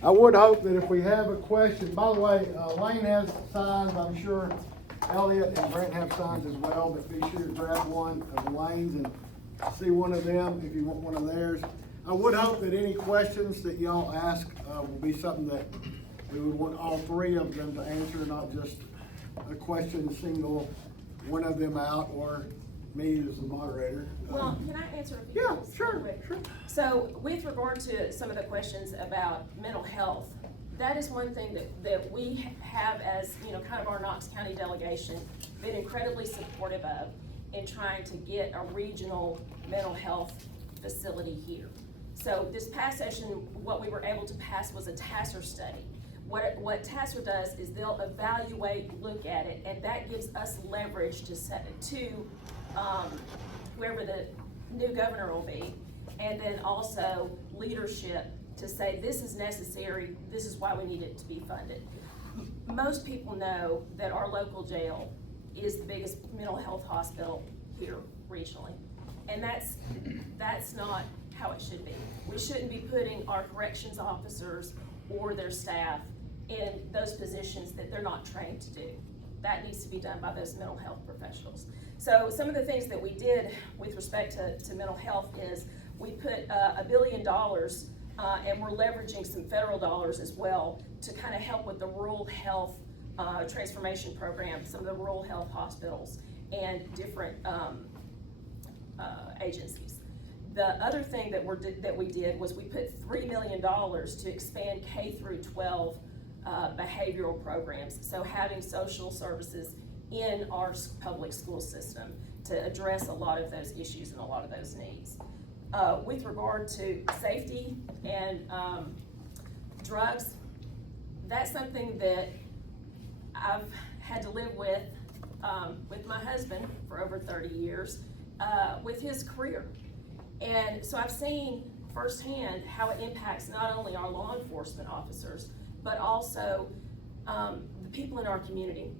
I would hope that if we have a question, by the way, Lane has signs, I'm sure Elliott and Brent have signs as well, but be sure to grab one of Lane's and see one of them if you want one of theirs. I would hope that any questions that y'all ask will be something that we would want all three of them to answer, not just a question single one of them out or me as the moderator. Well, can I answer a few Yeah, things sure, real quick? sure. So with regard to some of the questions about mental health, that is one thing that we have as, kind of our Knox County delegation, been incredibly supportive of in trying to get a regional mental health facility here. So this past session, what we were able to pass was a TASER study. What TASER does is they'll evaluate, look at it, and that gives us leverage to whoever the new governor will be, and then also leadership to say this is necessary, this is why we need it to be funded. Most people know that our local jail is the biggest mental health hospital here regionally, and that's not how it should be. We shouldn't be putting our corrections officers or their staff in those positions that they're not trained to do. That needs to be done by those mental health professionals. So some of the things that we did with respect to mental health is we put $1 billion and we're leveraging some federal dollars as well to kind of help with the rural health transformation program, some of the rural health hospitals and different agencies. The other thing that we did was we put $3 million to expand K through 12 behavioral programs. So having social services in our public school system to address a lot of those issues and a lot of those needs. With regard to safety and drugs, that's something that I've had to live with my husband for over 30 years with his career. And so I've seen firsthand how it impacts not only our law enforcement officers, but also the people in our community.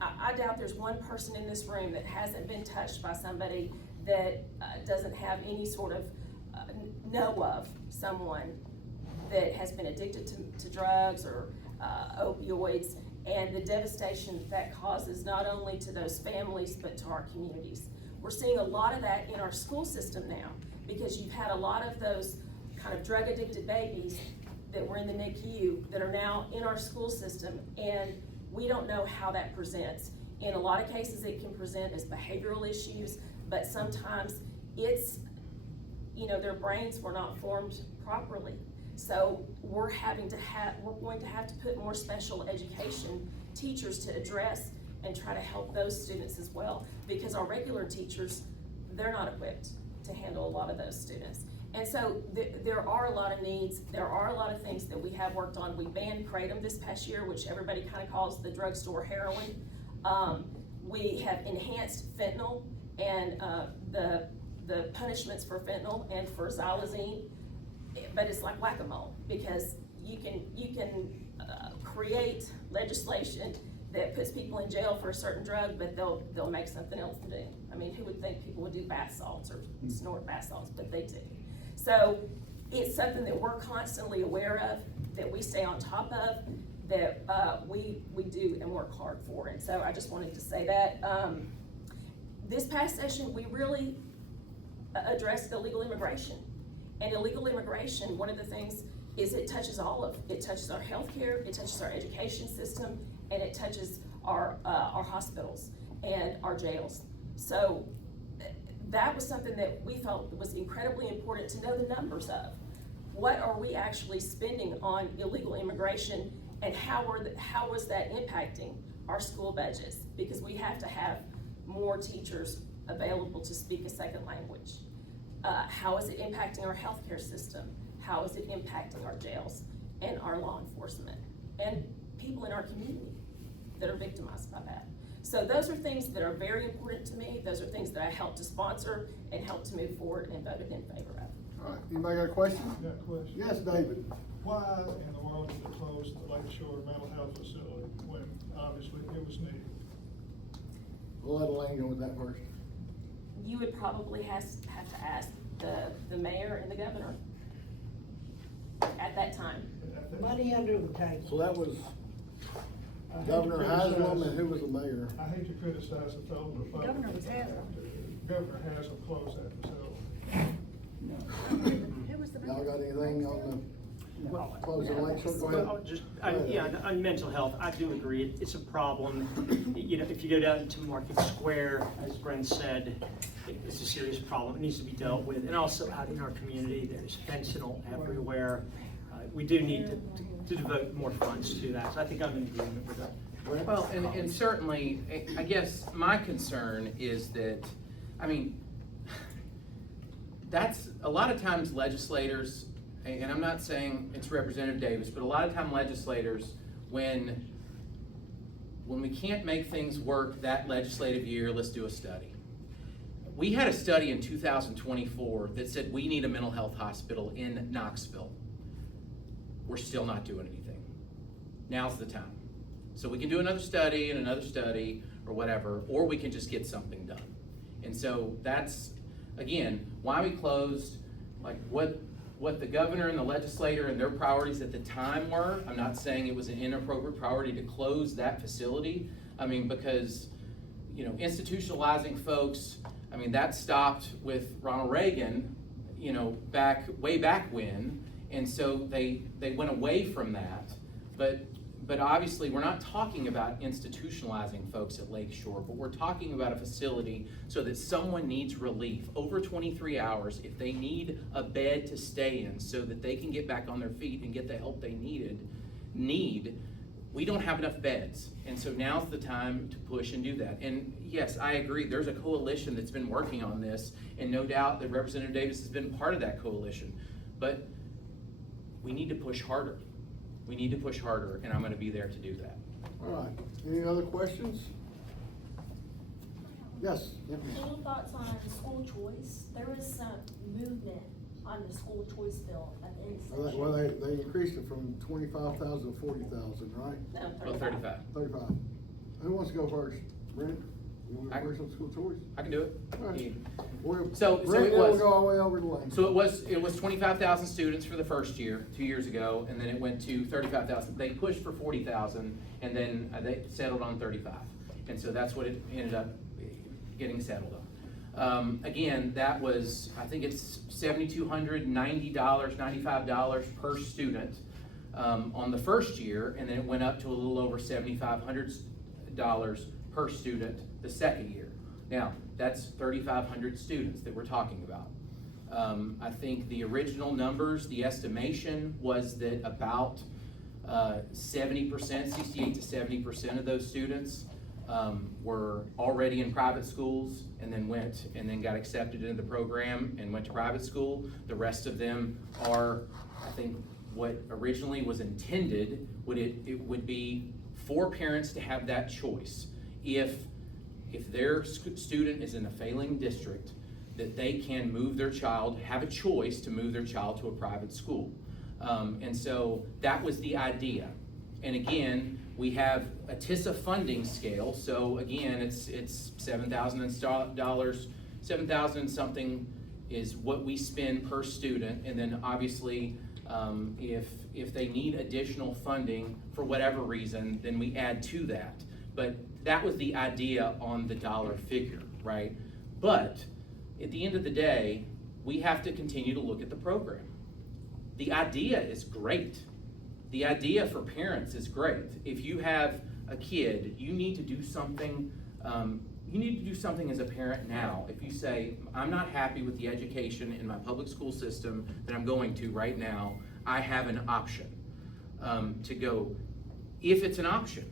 I doubt there's one person in this room that hasn't been touched by somebody that doesn't have any sort of know of someone that has been addicted to drugs or opioids, and the devastation that causes not only to those families but to our communities. We're seeing a lot of that in our school system now because you've had a lot of those kind of drug addicted babies that were in the NICU that are now in our school system, and we don't know how that presents. In a lot of cases it can present as behavioral issues, but sometimes it's, their brains were not formed properly. So we're going to have to put more special education teachers to address and try to help those students as well, because our regular teachers, they're not equipped to handle a lot of those students. And so there are a lot of needs, there are a lot of things that we have worked on. We banned kratom this past year, which everybody kind of calls the drugstore heroin. We have enhanced fentanyl and the punishments for fentanyl and for xylazine, but it's like whack-a-mole, because you can create legislation that puts people in jail for a certain drug, but they'll make something else to do. I mean, who would think people would do bath salts or snort bath salts, but they do. So it's something that we're constantly aware of, that we stay on top of, that we do and work hard for. And so I just wanted to say that. This past session, we really addressed illegal immigration. And illegal immigration, one of the things is it touches it touches our healthcare, it touches our education system, and it touches our hospitals and our jails. So that was something that we felt was incredibly important to know the numbers of. What are we actually spending on illegal immigration, and how was that impacting our school budgets? Because we have to have more teachers available to speak a second language. How is it impacting our healthcare system? How is it impacting our jails and our law enforcement and people in our community that are victimized by that? So those are things that are very important to me. Those are things that I helped to sponsor and helped to move forward and voted in favor of. All right, anybody got a question? Got a question. Yes, David. Why in the world did they close the Lakeshore Mental Health Facility when obviously it was needed? We'll let Elaine go with that first. You would probably have to ask the mayor and the governor at that time. At that money under the table. So that was I hate to Governor criticize- Haslam, and who was the mayor? I hate to criticize the fellow Republican. Governor was Haslam. Governor Haslam closed that facility. Who was the? Y'all got anything on Well, the closing link? Go Well, ahead. just, Go ahead. yeah, on mental health, I do agree, it's a problem. You know, if you go down to Market Square, as Brent said, it's a serious problem, it needs to be dealt with. And also out in our community, there's fentanyl everywhere. We do need to devote more funds to that, so I think I'm in agreement with that. Well, and certainly, I guess my concern is that, I mean, that's, a lot of times legislators, and I'm not saying it's Representative Davis, but a lot of time legislators, when we can't make things work that legislative year, let's do a study. We had a study in 2024 that said we need a mental health hospital in Knoxville. We're still not doing anything. Now's the time. So we can do another study and another study or whatever, or we can just get something done. And so that's, again, why we closed, like what the governor and the legislator and their priorities at the time were. I'm not saying it was an inappropriate priority to close that facility. I mean, because, you know, institutionalizing folks, I mean, that stopped with Ronald Reagan, you know, way back when. And so they went away from that. But obviously, we're not talking about institutionalizing folks at Lake Shore, but we're talking about a facility so that someone needs relief over 23 hours, if they need a bed to stay in so that they can get back on their feet and get the help they need, we don't have enough beds. And so now's the time to push and do that. And yes, I agree, there's a coalition that's been working on this, and no doubt that Representative Davis has been part of that coalition. But we need to push harder. We need to push harder, and I'm gonna be there to do that. All right, any other questions? Yes? Any thoughts on school choice? There was some movement on the school choice bill at the end of Well, session. they increased it from 25,000 to 40,000, right? No, Well, 35. 35. Who wants to go first? Brent? You want to I- go first on school choice? I can do it. All right. Yeah. We'll- So Brent, it then we'll was- go all the way over to Lane. So it was 25,000 students for the first year, 2 years ago, and then it went to 35,000. They pushed for 40,000, and then they settled on 35. And so that's what it ended up getting settled on. Again, that was, I think it's $7,290, $95 per student on the first year, and then it went up to a little over $7,500 per student the second year. Now, that's 3,500 students that we're talking about. I think the original numbers, the estimation was that about 70%, 68 to 70% of those students were already in private schools and then got accepted into the program and went to private school. The rest of them are, I think, what originally was intended, it would be for parents to have that choice. If their student is in a failing district, that they can move their child, have a choice to move their child to a private school. And so that was the idea. And again, we have a TISA funding scale. So again, it's $7,000, 7,000 and something is what we spend per student. And then obviously, if they need additional funding for whatever reason, then we add to that. But that was the idea on the dollar figure, right? But at the end of the day, we have to continue to look at the program. The idea is great. The idea for parents is great. If you have a kid, you need to do something. You need to do something as a parent now. If you say, I'm not happy with the education in my public school system that I'm going to right now, I have an option to go. If it's an option.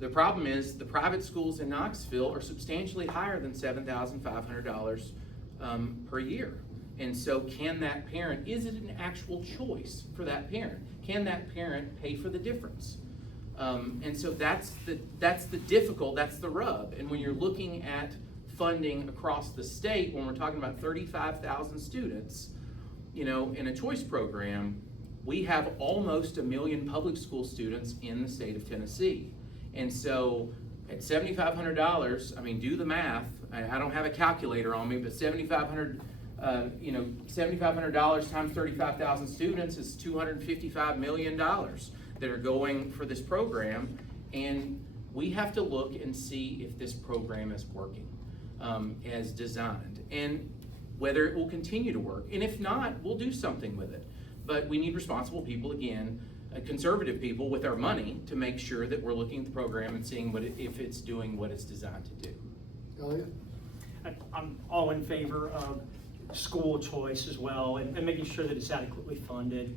The problem is the private schools in Knoxville are substantially higher than $7,500 per year. And so can that parent, is it an actual choice for that parent? Can that parent pay for the difference? And so that's the rub. And when you're looking at funding across the state, when we're talking about 35,000 students, you know, in a choice program, we have almost 1 million public school students in the state of Tennessee. And so at $7,500, I mean, do the math. I don't have a calculator on me, but $7,500 $7,500 times 35,000 students is $255 million that are going for this program. And we have to look and see if this program is working as designed, and whether it will continue to work. And if not, we'll do something with it. But we need responsible people, again, conservative people with our money, to make sure that we're looking at the program and seeing if it's doing what it's designed to do. Elliott? I'm all in favor of school choice as well, and making sure that it's adequately funded.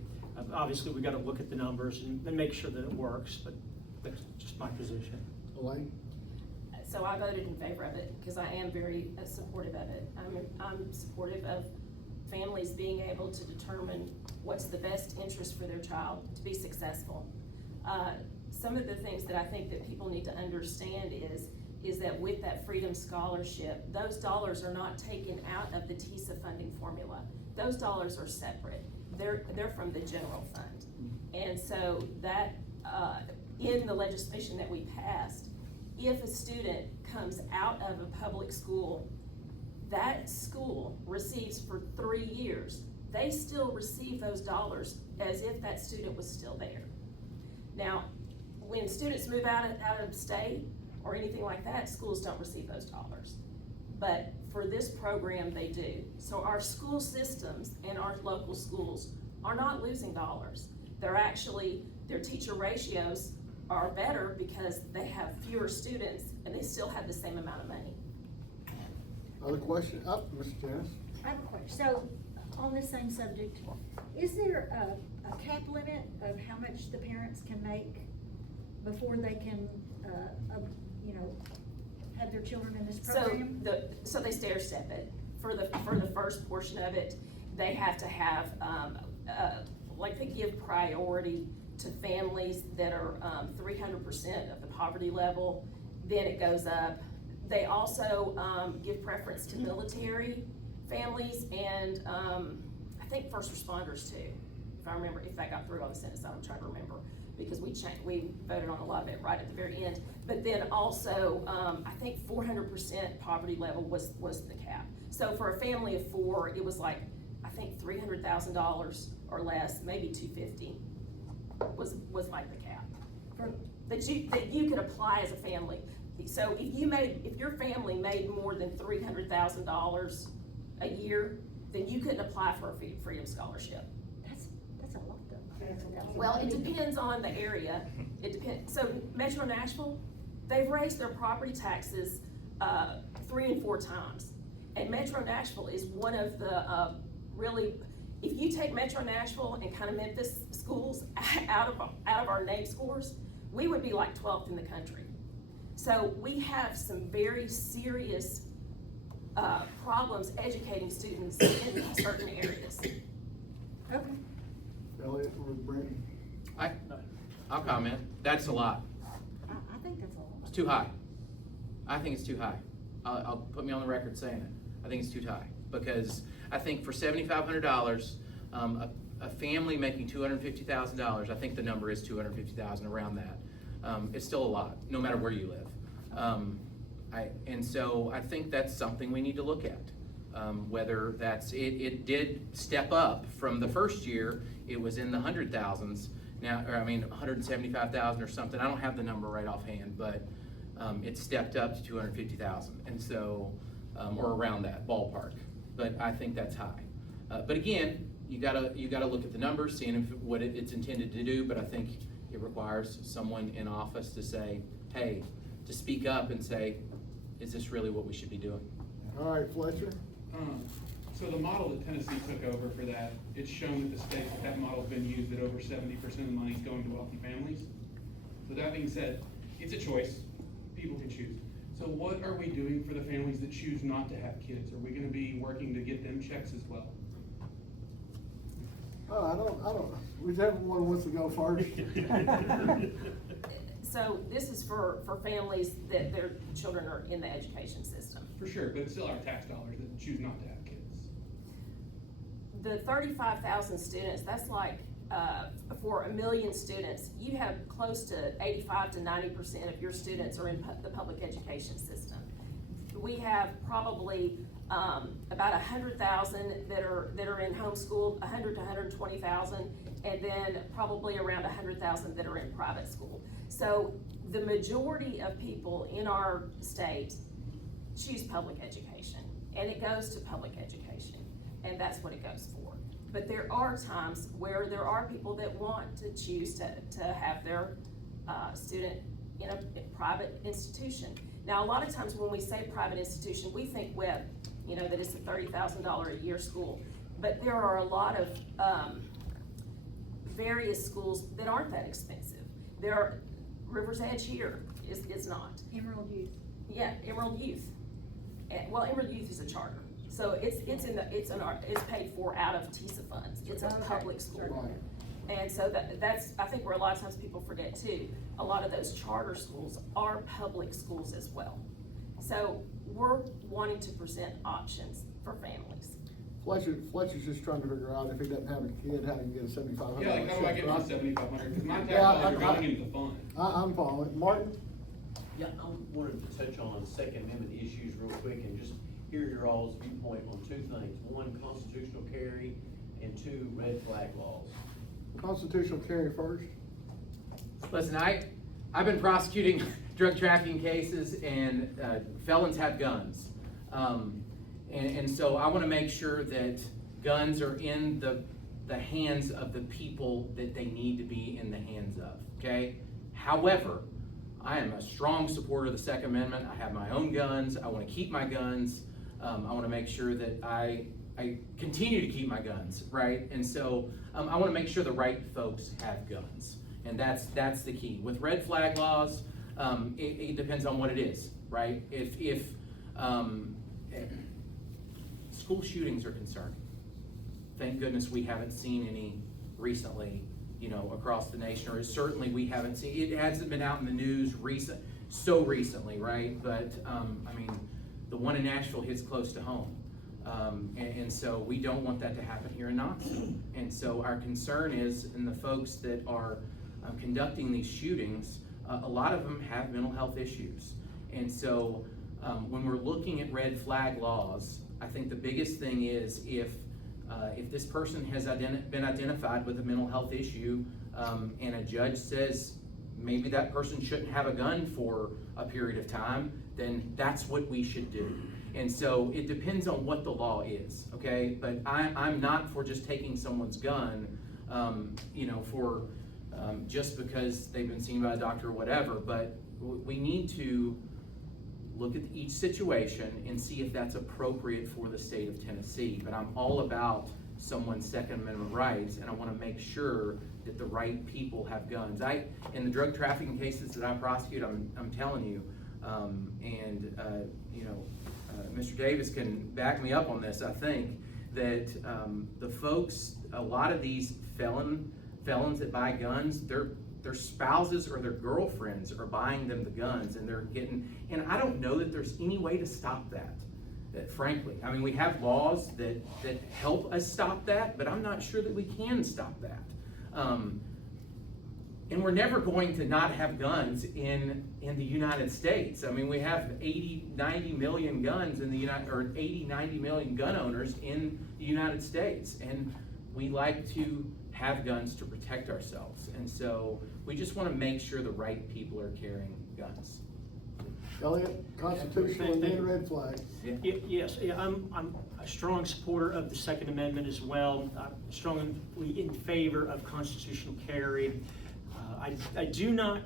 Obviously, we gotta look at the numbers and make sure that it works, but that's just my position. Elaine? So I voted in favor of it because I am very supportive of it. I'm supportive of families being able to determine what's the best interest for their child to be successful. Some of the things that I think that people need to understand is that with that Freedom Scholarship, those dollars are not taken out of the TISA funding formula. Those dollars are separate. They're from the general fund. And so that, in the legislation that we passed, if a student comes out of a public school, that school receives for 3 years, they still receive those dollars as if that student was still there. Now, when students move out of state or anything like that, schools don't receive those dollars. But for this program, they do. So our school systems and our local schools are not losing dollars. They're actually, their teacher ratios are better because they have fewer students and they still have the same amount of money. Other question? Mr. Janice? I have a question. So, on the same subject, is there a cap limit of how much the parents can make before they can, have their children in this program? So they stair step it. For the first portion of it, they have to have, like they give priority to families that are 300% of the poverty level, then it goes up. They also give preference to military families and I think first responders too. If I remember, if that got through on the Senate side, I'm trying to remember, because we voted on a lot of it right at the very end. But then also, I think 400% poverty level was the cap. So for a family of 4, it was like, I think $300,000 or less, maybe $250 was like the cap that you could apply as a family. So if your family made more than $300,000 a year, then you couldn't apply for a Freedom Scholarship. That's a lot though. Well, it depends on the area. It depends. So Metro Nashville, they've raised their property taxes 3 and 4 times. And Metro Nashville is one of the really, if you take Metro Nashville and kind of Memphis schools out of our NAEP scores, we would be like 12th in the country. So we have some very serious problems educating students in certain areas. Okay. Elliott or Brent? I'll comment. That's a lot. I think that's a lot. It's too high. I think it's too high. I'll put me on the record saying it. I think it's too high, because I think for $7,500, a family making $250,000, I think the number is $250,000, around that. It's still a lot, no matter where you live. And so I think that's something we need to look at. Whether that's, it did step up from the first year, it was in the 100,000s now, or 175,000 or something. I don't have the number right offhand, but it stepped up to 250,000, and so, or around that ballpark. But I think that's high. But again, you gotta look at the numbers, seeing what it's intended to do. But I think it requires someone in office to say, hey, to speak up and say, is this really what we should be doing? All right, Fletcher? So the model that Tennessee took over for that, it's shown that the state that model's been used, that over 70% of the money is going to wealthy families. So that being said, it's a choice. People can choose. So what are we doing for the families that choose not to have kids? Are we gonna be working to get them checks as well? Oh, I don't, whichever one wants to go first. So this is for families that their children are in the education system. For sure, but it's still our tax dollars that choose not to have kids. The 35,000 students, that's like, for 1 million students, you have close to 85 to 90% of your students are in the public education system. We have probably about 100,000 that are in homeschool, 100 to 120,000, and then probably around 100,000 that are in private school. So the majority of people in our state choose public education, and it goes to public education, and that's what it goes for. But there are times where there are people that want to choose to have their student in a private institution. Now, a lot of times when we say private institution, we think Webb, that it's a $30,000 a year school. But there are a lot of various schools that aren't that expensive. There are, River's Edge here is not. Emerald Youth. Yeah, Emerald Youth. Well, Emerald Youth is a charter, so it's paid for out of TISA funds. It's a Okay. public school. Right. And so that's, I think where a lot of times people forget too, a lot of those charter schools are public schools as well. So we're wanting to present options for families. Fletcher's just trying to figure out if he doesn't have a kid, how he can get a $7,500. Yeah, like, how do I get check, my right? 7,500, because my tax Yeah, dollars are I- going into the fund. I'm following. Martin? Yeah, I wanted to touch on Second Amendment issues real quick and just hear your all's viewpoint on two things. One, constitutional carry, and two, red flag laws. Constitutional carry first. Listen, I've been prosecuting drug trafficking cases, and felons have guns. And so I wanna make sure that guns are in the hands of the people that they need to be in the hands of, okay? However, I am a strong supporter of the Second Amendment. I have my own guns. I wanna keep my guns. I wanna make sure that I continue to keep my guns, right? And so I wanna make sure the right folks have guns. And that's the key. With red flag laws, it depends on what it is, right? If school shootings are concerning, thank goodness we haven't seen any recently, across the nation, or certainly we haven't seen, it hasn't been out in the news so recently, right? But, the one in Nashville hits close to home. And so we don't want that to happen here in Knoxville. And so our concern is, in the folks that are conducting these shootings, a lot of them have mental health issues. And so when we're looking at red flag laws, I think the biggest thing is if this person has been identified with a mental health issue, and a judge says maybe that person shouldn't have a gun for a period of time, then that's what we should do. And so it depends on what the law is, okay? But I'm not for just taking someone's gun, for just because they've been seen by a doctor or whatever. But we need to look at each situation and see if that's appropriate for the state of Tennessee. But I'm all about someone's Second Amendment rights, and I want to make sure that the right people have guns. In the drug trafficking cases that I prosecute, I'm telling you, Mr. Davis can back me up on this. I think that the folks, a lot of these felons that buy guns, their spouses or their girlfriends are buying them the guns, and and I don't know that there's any way to stop that frankly. We have laws that help us stop that, but I'm not sure that we can stop that. And we're never going to not have guns in the United States. We have 90 million guns in the 90 million gun owners in the United States, and we like to have guns to protect ourselves. And so we just want to make sure the right people are carrying guns. Elliott, constitutional and then red flag. Yes, I'm a strong supporter of the Second Amendment as well. I'm strongly in favor of constitutional carry. I do not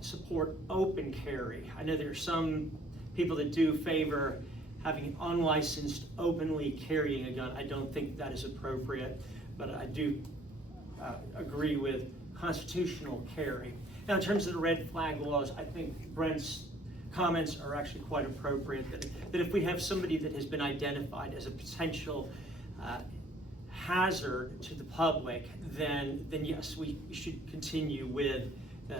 support open carry. I know there are some people that do favor having an unlicensed openly carrying a gun. I don't think that is appropriate, but I do agree with constitutional carry. Now, in terms of the red flag laws, I think Brent's comments are actually quite appropriate, that if we have somebody that has been identified as a potential hazard to the public, then yes, we should continue with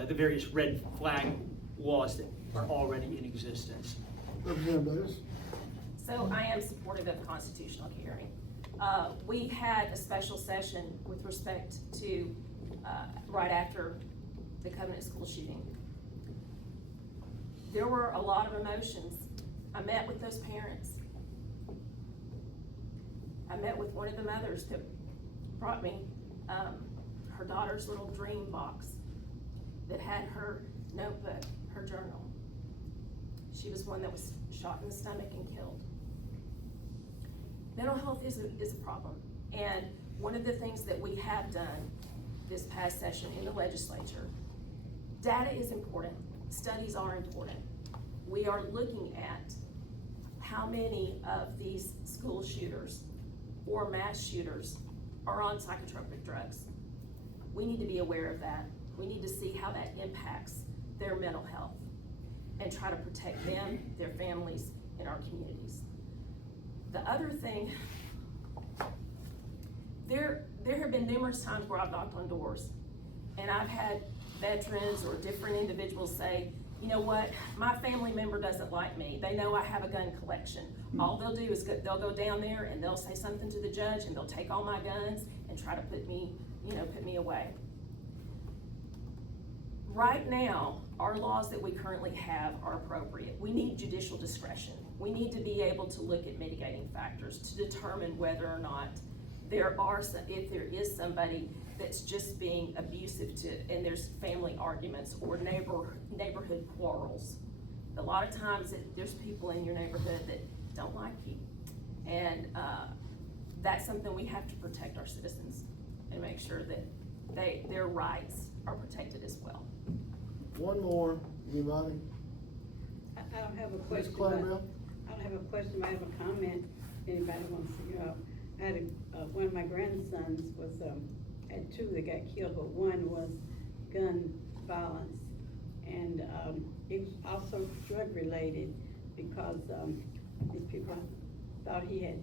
the various red flag laws that are already in existence. Representative Davis? So I am supportive of constitutional carry. We had a special session with respect to right after the Covenant School shooting. There were a lot of emotions. I met with those parents. I met with one of the mothers that brought me, her daughter's little dream box that had her notebook, her journal. She was one that was shot in the stomach and killed. Mental health is a problem, and one of the things that we have done this past session in the legislature, data is important, studies are important. We are looking at how many of these school shooters or mass shooters are on psychotropic drugs. We need to be aware of that. We need to see how that impacts their mental health and try to protect them, their families, and our communities. The other thing, there have been numerous times where I've knocked on doors and I've had veterans or different individuals say, you know what, my family member doesn't like me. They know I have a gun collection. All they'll do is they'll go down there and they'll say something to the judge and they'll take all my guns and try to put me away. Right now, our laws that we currently have are appropriate. We need judicial discretion. We need to be able to look at mitigating factors to determine whether or not if there is somebody that's just being abusive and there's family arguments or neighborhood quarrels. A lot of times there's people in your neighborhood that don't like you. And that's something we have to protect our citizens and make sure that their rights are protected as well. One more, anybody? I don't have a Ms. question, Clarabelle? I don't have a question, but I have a comment, if anybody wants to, I had one of my grandsons had two that got killed, but one was gun violence. And, it was also drug related because, these people thought he had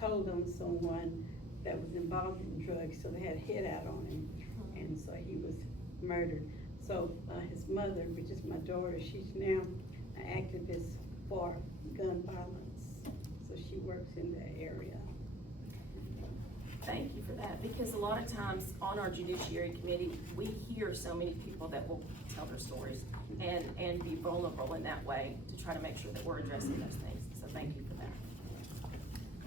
told on someone that was involved in drugs, so they had a hit out on him, and so he was murdered. So, his mother, which is my daughter, she's now an activist for gun violence, so she works in that area. Thank you for that, because a lot of times on our Judiciary Committee, we hear so many people that will tell their stories and be vulnerable in that way to try to make sure that we're addressing those things, so thank you for that.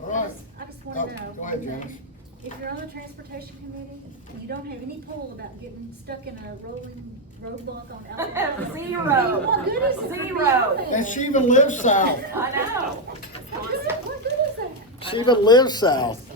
All right. I just wanna know. Go ahead, Janice. If you're on the Transportation Committee, and you don't have any pull about getting stuck in a rolling roadblock on Elliott. Zero. What good is it? Zero. And she even lives south. I know. What good is that? She even lives south.